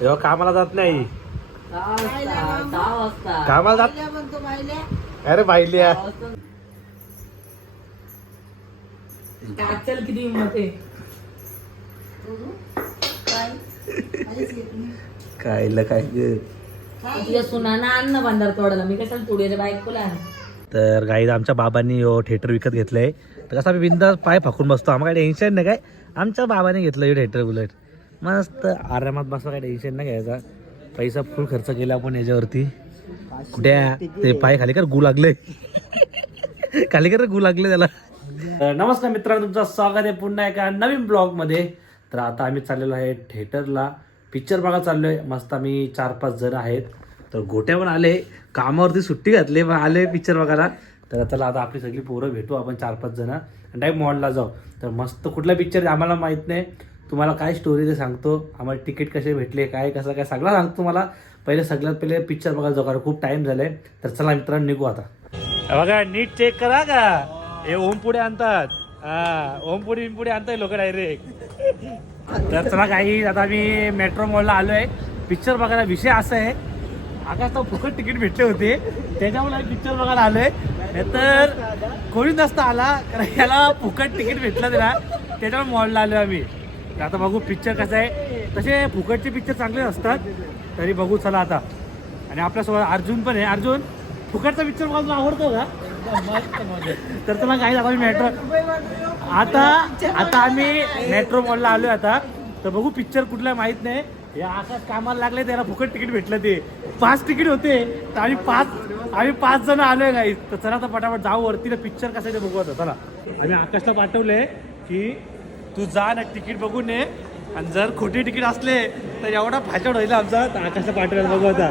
तेव्हा कामाला जात नाही. कामाला जात अरे बाईल्या. काचल किती हिंमत आहे? काय काहीच येत नाही. काय काय काय तुझ्या सुनाना अन्न बांधार तोडायला. मी कशाला तोडी? बायकोला तर गाई आमच्या बाबांनी हो थिएटर विकत घेतलंय. तर कसं आम्ही बिंदास पाय फाकून बसतो. आम्हाला काही टेन्शन नाही काय? आमच्या बाबाने घेतलं थिएटर बुलेट मस्त आरामात बसा काही टेन्शन नाही घ्यायचा. पैसा फुल खर्च केला आपण याच्यावरती. कुठे ते पाय खाली कर गु लागले खाली कर गु लागले त्याला. नमस्कार मित्रांनो तुमचं स्वागत आहे पुन्हा एका नवीन ब्लॉगमध्ये. तर आता आम्ही चाललेलो आहे थिएटरला. पिक्चर बघा चाललोय. मस्त आम्ही चार पाच जण आहेत. तर गोट्या पण आले. कामावरती सुट्टी घातली मग आले पिक्चर बघायला. तर चला आता आपली सगळी पोरं भेटू आपण चार पाच जण. आणि डायरेक्ट मॉलला जाऊ. तर मस्त कुठला पिक्चर आम्हाला माहीत नाही. तुम्हाला काय स्टोरी ते सांगतो. आम्हाला तिकीट कसे भेटले काय कसं काय सगळं सांगतो तुम्हाला. पहिले सगळ्यात पहिले पिक्चर बघायला जाऊ कारण खूप टाइम झालाय. तर चला मित्रांनो निघू आता. बघा नीट चेक करा का? हे ओम पुढे आणतात. हा ओम पुढे पुढे आणताय लोक डायरेक्ट तर चला काही आता मी मेट्रो मॉलला आलोय. पिक्चर बघायला विषय असा आहे. आकाश तर फुकट तिकीट भेटले होते. त्याच्यामुळे पिक्चर बघायला आलोय. तर कोणी नसता आला कारण याला फुकट तिकीट भेटलं त्याला त्याच्यामुळे मॉलला आलो आम्ही. आता बघू पिक्चर कसं आहे. तसे फुकटचे पिक्चर चांगले असतात. तरी बघू चला आता. आणि आपल्यासोबत अर्जुन पण आहे. अर्जुन फुकटचा पिक्चर बघायला आवडतो का? तर तुला काही आम्ही मेट्रो आता आता आम्ही मेट्रो मॉलला आलोय आता. तर बघू पिक्चर कुठला माहीत नाही. या आकाश कामाला लागले त्याला फुकट तिकीट भेटलं ते. पाच तिकीट होते. तर आम्ही पाच आम्ही पाच जण आलोय काही तर चला आता पटापट जाऊ वरती. पिक्चर कसं आहे ते बघू आता. चला. आम्ही आकाशला पाठवलंय की तू जा ना तिकीट बघून ये. आणि जर खोटी तिकीट असले तर एवढा फाटवड होईल आमचा. तर आकाशला पाठवायला बघू आता.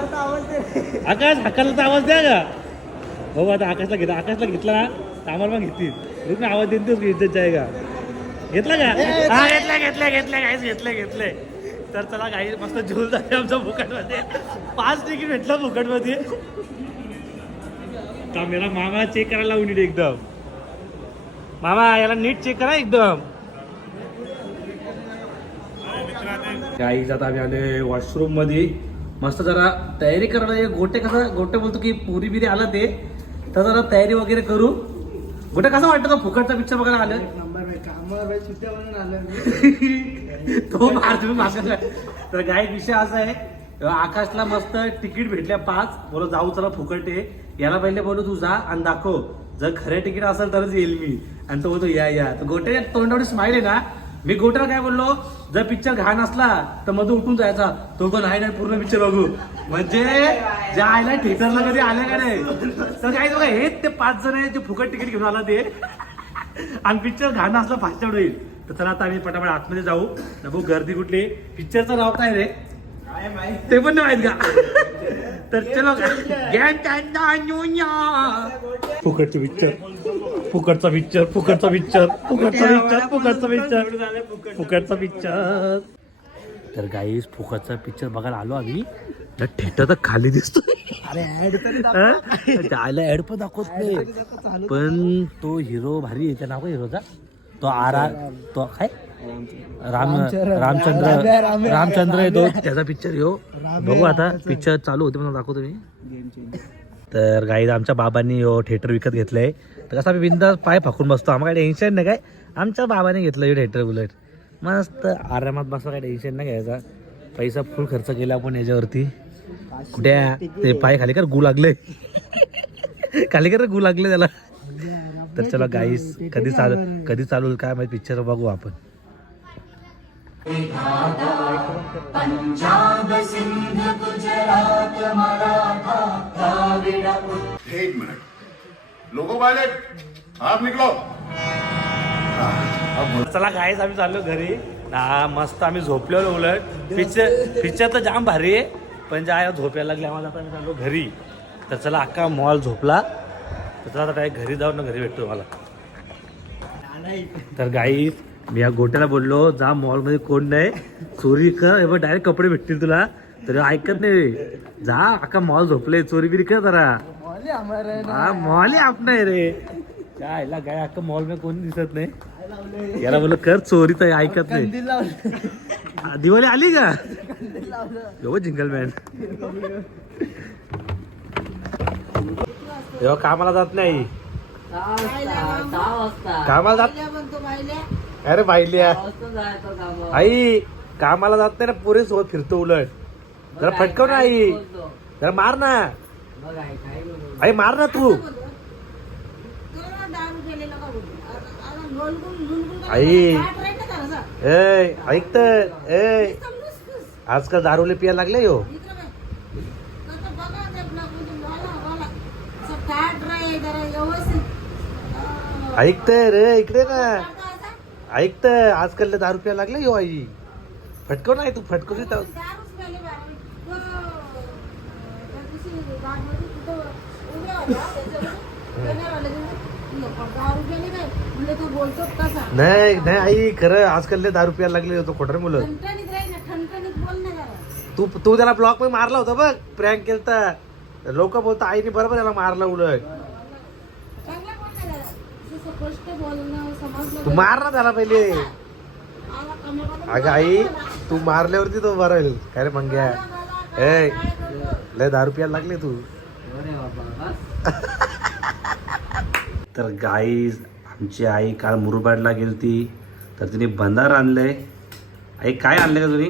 आकाश हकाला तर आवाज द्या का हो आता आकाशला घेतला आकाशला घेतला ना तर आम्हाला पण घेतील. रुक ना आवाज देतोस की इज्जत जाय का घेतला का? हा घेतलं घेतलं घेतलं काहीच घेतलं घेतलंय तर चला काही मस्त झोल झाले आमच्या फुकटमध्ये. पाच तिकीट भेटलं फुकटमध्ये. का मेरा मामा चेक करायला लावून एकदम. मामा याला नीट चेक करा एकदम. काही आता आम्ही आले वॉशरूममध्ये मस्त जरा तयारी करायला गोटे कसं गोटे बोलतो की पुरी बिरी आला ते तर जरा तयारी वगैरे करू. गोटे कसं वाटतं का फुकटचा पिक्चर बघायला आलं तो तर काय विषय असा आहे. आकाशला मस्त तिकीट भेटल्या पाच. बोलो जाऊ चला फुकट याला पहिले बोलू तू जा आणि दाखव. जर खरे तिकीट असेल तरच येईल मी. आणि तो बोलतो या या. तर गोटे तोंडावडी स्माईल आहे ना मी गोट्याला काय बोललो? जर पिक्चर घाण असला तर मध्ये उठून जायचा. तो पण नाही नाही पूर्ण पिक्चर बघू. म्हणजे ज्या आयला थिएटरला कधी आल्या का नाही? तर काय बघा हेच ते पाच जण आहे जे फुकट तिकीट घेऊन आला ते. आणि पिक्चर घाणं असलं फास्ट होईल. तर चला आता आम्ही पटापट आतमध्ये जाऊ. बघू गर्दी कुठली? पिक्चरचं नाव काय रे? ते पण नाही माहीत का? तर चलो फुकटचं पिक्चर फुकटचा पिक्चर फुकटचा पिक्चर फुकटचा पिक्चर फुकटचा पिक्चर फुकटचा पिक्चर तर गाईस फुकटचा पिक्चर बघायला आलो आम्ही. तर थिएटर तर खाली दिसतो त्याला ऍड पण दाखवत नाही. पण तो हिरो भारी आहे. त्या नाव हिरोचा? तो आर आर तो काय? राम रामचंद्र रामचंद्र आहे तो. त्याचा पिक्चर येऊ बघू आता. पिक्चर चालू होते मला दाखवतो मी. तर गाईज आमच्या बाबांनी हो थिएटर विकत घेतलंय. कसं आम्ही बिंदास पाय फाकून बसतो आम्हाला काही टेन्शन नाही काय. आमच्या बाबाने घेतलं थिएटर बुलेट मस्त आरामात बसवा काय टेन्शन नाही घ्यायचा. पैसा फुल खर्च केला आपण याच्यावरती. कुठे ते पाय खाली कर गु लागले. खाली कर गु लागले त्याला. तर चला गाईस कधी चालू कधी चालू काय माहिती पिक्चर बघू आपण. एक मिनट लोगो पायलट आप निकलो. चला गाईस आम्ही चाललो घरी. हा मस्त आम्ही झोपलेलो उलट. पिक्चर पिक्चर तर जाम भारी आहे पण ज्या झोपायला लागले आम्हाला आता आम्ही चाललो घरी. तर चला अख्खा मॉल झोपला. तर चला आता डायरेक्ट घरी जाऊन ना घरी भेटतो मला तर गाई मी या गोट्याला बोललो जा मॉलमध्ये कोण नाही. चोरी कर डायरेक्ट कपडे भेटतील तुला. तर ऐकत नाही. जा अख्खा मॉल झोपले चोरी बिरी कर जरा. हा मॉल आहे आपण रे. काय ला काय अख्खा मॉलमध्ये कोणी दिसत नाही. याला बोल कर चोरी तर ऐकत नाही. आ, दिवाळी आली का? हो जिंगल मॅन तेव्हा कामाला जात नाही. सहा वाजता सहा वाजता कामाला जात म्हणतो अरे बाईल्या सहा वाजता जायचं कामावर. आई कामाला जात नाही ना पुरे सोबत फिरतो उलट. जरा फटकव ना आई. बोलतो. जरा मार ना. आई मार ना तू. आई. ऐक तर ए. आजकाल दारूले पियाला लागले हो इकडं बघ. आता बघा त्या ब्लॉकमध्ये वाला- वाला. असं ताट रे, ऐक तर इकडे ना. टाका असा. ऐक तर आजकाल दारू प्यायला लागले हो आई. फटकव नाही तू फटकव नाही तर- दारूच प्यायली बारा. तो, त्या दिवशी बागमध्ये तिथं उभ्या होत्या, त्याच्यावर ट्रेनरवाले तिथे, "नको, दारू प्यायली काय?" म्हणलं, "तू बोलतोस कसा?" नाही नाही आई खरं आजकाल लय दारू प्यायला लागले होतो खोटर मुलं. तू तू त्याला ब्लॉकमध्ये मारला होता बघ प्रँक केलता. लोक बोलता आईने बरोबर त्याला मारला उलट. चांगलं बोल ना जरा. असं स्पष्ट बोलणं, समजलं तू मार ना त्याला पहिले. अगं आई तू मारल्यावरती तो मरेल काय रे मंग्या? ए लय दारू प्यायला लागले तू. तर गाई आमची आई काल मुरुबाडला गेलती तर तिने बंधार आणलंय. आई काय आणलंय का तुम्ही?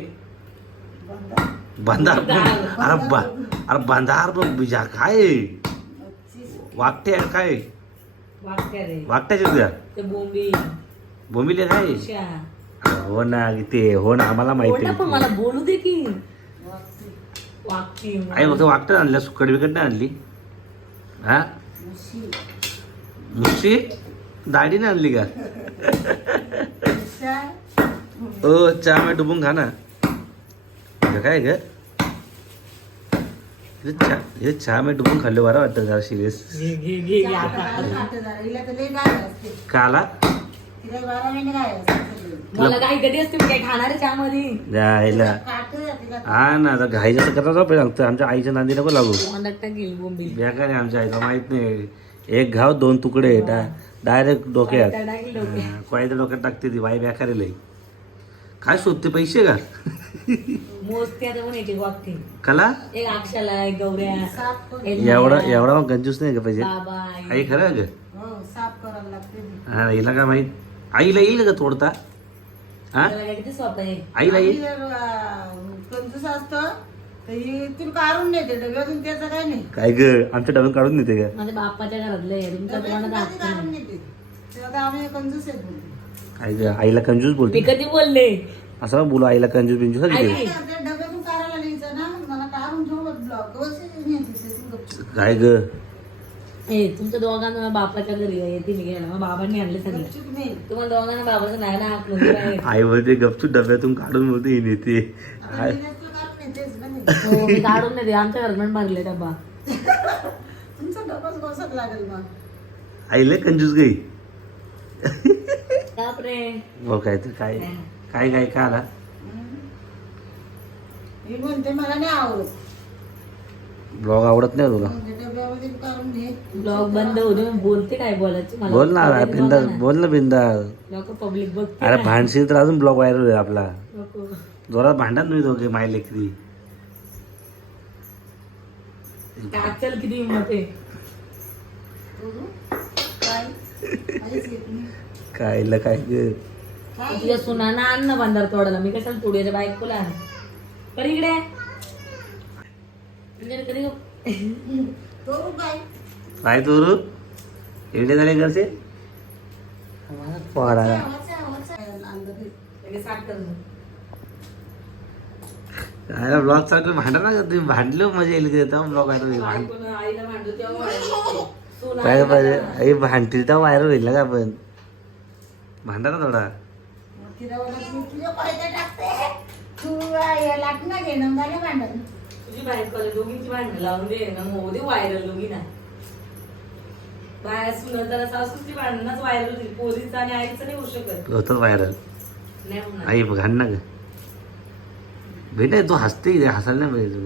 बंधार. अरे ब- अरे बंधार पण बिजा काय? आहे? वाकटे आहे काय वाकट्याचे तुझ्या बोंबिले काय. हो ना ते हो ना आम्हाला माहिती आहे. मला बोलू दे की. आई फक्त वाकटं आणल्या सुकट बिकट नाही आणली. हा? मुशी दाढी नाही आणली का? ओ चहा मी डुबून खा ना. हे काय ग? हे चहा हे चहा मी डुबून खाल्ले बरं वाटतं जरा सिरियस काला? काय तिला हा ना आता घाईचं तर करायला पाहिजे सांगतो आमच्या आईच्या नांदी नको लागू. बेकार आहे आमच्या आईला माहीत नाही. एक घाव दोन तुकडे डायरेक्ट डोक्यात. टाकील डोक्यात. हा, कोणाच्या डोक्यात टाकते ती बाई बेकार लई. काय शोधते पैसे का? कला? एवढा एवढा मग कंजूस नाही का पाहिजे आई. खरं ग हो साफ करायला लागते ती. हा हिला काय माहीत? आईला येईल का तोडता? हा? आईला येईल जर, अं, कंजूस असतं तर ही काढून नेते डब्यातून त्याचं काय नाही. काय ग? आमच्या डबून काढून देते का? माझ्या बाप्पाच्या घरातलं आहे तुमच्या डब्यातून तुम्हाला कधी दाखवतो काढून नाही. नेते. ते आता आम्ही कंजूस आहेत म्हणते. काय ग आईला कंजूस मी बोलते कधी बोलले? असं ना बोलू आईला कंजूस बिंजूस आई. काय करते, डब्यातून काढायला न्यायचं ना मला काढून ठेव ब्लॉक नेते काय ग? ए तुमच्या दोघांना बापाच्या घरी येते मी घ्यायला. मग बाबांनी आणले सगळे. गपचूप नाही तुम्हाला दोघांना बाबाचं नाही ना हाकलून दिलं. आई बोलते गपचूप डब्यातून काढून बोलते ही नेते. आता मी. हो, मी काढून नाही दे आमच्या घरात पण भरले डब्बा. तुमचा डबाच गोसत लागेल मग. आईला कंजूस गई. बापरे. हो काय ते काय काय काय काय आला मी म्हणते मला नाही आवडत. ब्लॉग आवडत नाही तुला? म्हणजे डब्यामध्ये काढून घे. ब्लॉग बंद मी बोलते काय बोलायचं मला. बोल ना बिंदा बोल ना बिंदा लोक पब्लिक बघते अरे भांडशील तर अजून ब्लॉग व्हायरल होईल आपला. नको. जोरात भांडत नाही दोघे माय लेकरी. काचल किती हिंमत आहे? नाही. काय ग तुझ्या सुनाना अन्न बांधार तोडायला. मी कशाला तोडायच्या बायकोला कर इकडे. कधी काय काय तू रू? एवढे झाले घरचे? साठ काय ब्लॉग चालू भांडा ना तुम्ही भांडलो मजा येईल की? तेव्हा ब्लॉग व्हायरल होईल. काय पाहिजे. आई भांडतील तेव्हा व्हायरल होईल ना का पण? भांडा ना थोडा. तुझी बायको आली, दोघींची भांडणं लावून दे ना मग होऊ दे व्हायरल दोघी ना बाया सुनत जरा सासूची भांडणच व्हायरल होईल पोरीचं आणि आईचं नाही होऊ शकत. होतच व्हायरल. नाही होणार. आई ना ग भेटाय तू हसते इथे, हसायला नाही पाहिजे